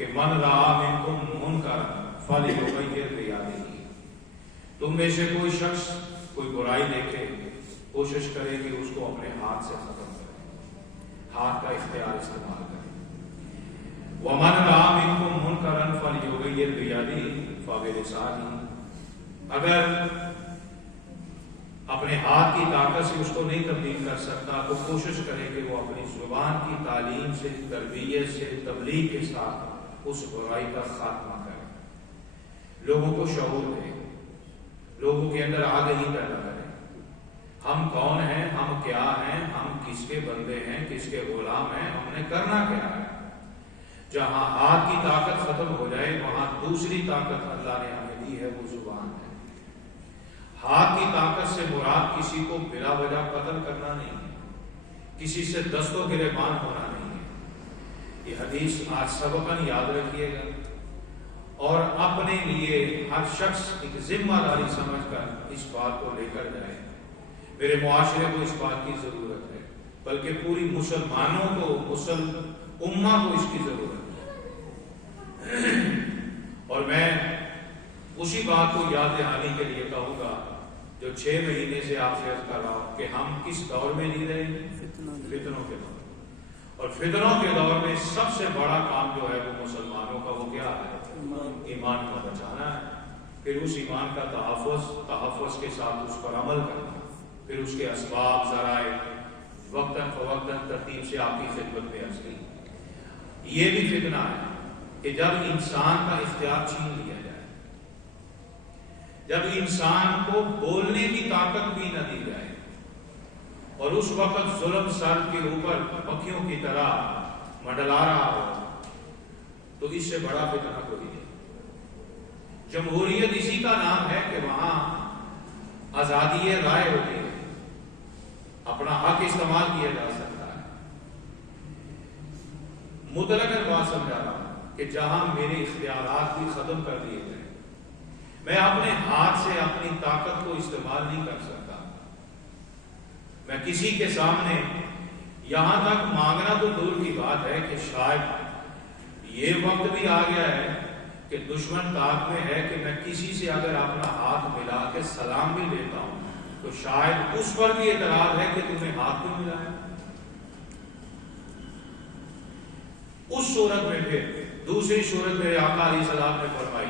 کہ من رأى منکم منکرا فلیغیر بیدہ، تم میں سے کوئی شخص کوئی برائی دیکھے کوشش کرے کہ اس کو اپنے ہاتھ سے ختم کرے، ہاتھ کا اختیار استعمال کرے۔ وَمَنْ رَأَىٰ مِنكُم مُنكَرًا فَلْيُغَيِّرْهُ بِيَدِهِ فَبِلِسَانِهِ، اگر اپنے ہاتھ کی طاقت سے اس کو نہیں تبدیل کر سکتا تو کوشش کرے کہ وہ اپنی زبان کی تعلیم سے، تربیت سے، تبلیغ کے ساتھ اس برائی کا خاتمہ کرے، لوگوں کو شعور دے، لوگوں کے اندر آگہی پیدا کرے، ہم کون ہیں، ہم کیا ہیں، ہم کس کے بندے ہیں، کس کے غلام ہیں، ہم نے کرنا کیا ہے۔ جہاں ہاتھ کی طاقت ختم ہو جائے وہاں دوسری طاقت اللہ نے ہمیں دی ہے، وہ زبان ہے۔ ہاتھ کی طاقت سے مراد کسی کو بلا وجہ قتل کرنا نہیں ہے، کسی سے دست و گریبان ہونا نہیں ہے۔ یہ حدیث آج سبقاً یاد رکھیے گا اور اپنے لیے ہر شخص ایک ذمہ داری سمجھ کر اس بات کو لے کر جائے۔ میرے معاشرے کو اس بات کی ضرورت ہے، بلکہ پوری مسلمانوں کو، مسلم امہ کو اس کی ضرورت ہے۔ اور میں اسی بات کو یاد دہانی کے لیے کہوں گا جو 6 مہینے سے آپ سے عرض کر رہا ہوں کہ ہم کس دور میں جی رہے ہیں، فتنوں کے دور، اور فتنوں کے دور میں سب سے بڑا کام جو ہے وہ مسلمانوں کا وہ کیا ہے؟ ایمان کا بچانا ہے، پھر اس ایمان کا تحفظ کے ساتھ اس پر عمل کرنا، پھر اس کے اسباب، ذرائع وقتاً فوقتاً ترتیب سے آپ کی خدمت میں عرض کی۔ یہ بھی فتنہ ہے کہ جب انسان کا اختیار چھین لیا جائے، جب انسان کو بولنے کی طاقت بھی نہ دی جائے اور اس وقت ظلم سر کے اوپر پکھیوں کی طرح منڈلا رہا ہو، تو اس سے بڑا فتنہ کوئی نہیں۔ جمہوریت اسی کا نام ہے کہ وہاں آزادی رائے ہوتی ہے، اپنا حق استعمال کیا جا سکتا ہے۔ مطلق بات سمجھا رہا ہوں کہ جہاں میرے اختیارات بھی ختم کر دیے گئے، میں اپنے ہاتھ سے اپنی طاقت کو استعمال نہیں کر سکتا، میں کسی کے سامنے یہاں تک مانگنا تو دور کی بات ہے کہ شاید یہ وقت بھی آ گیا ہے کہ دشمن طاق میں ہے کہ میں کسی سے اگر اپنا ہاتھ ملا کے سلام بھی لیتا ہوں تو شاید اس پر بھی اعتراض ہے کہ تمہیں ہاتھ بھی ملا ہے۔ اس صورت میں پھر دوسری صورت میرے آقا علیہ السلام نے فرمائی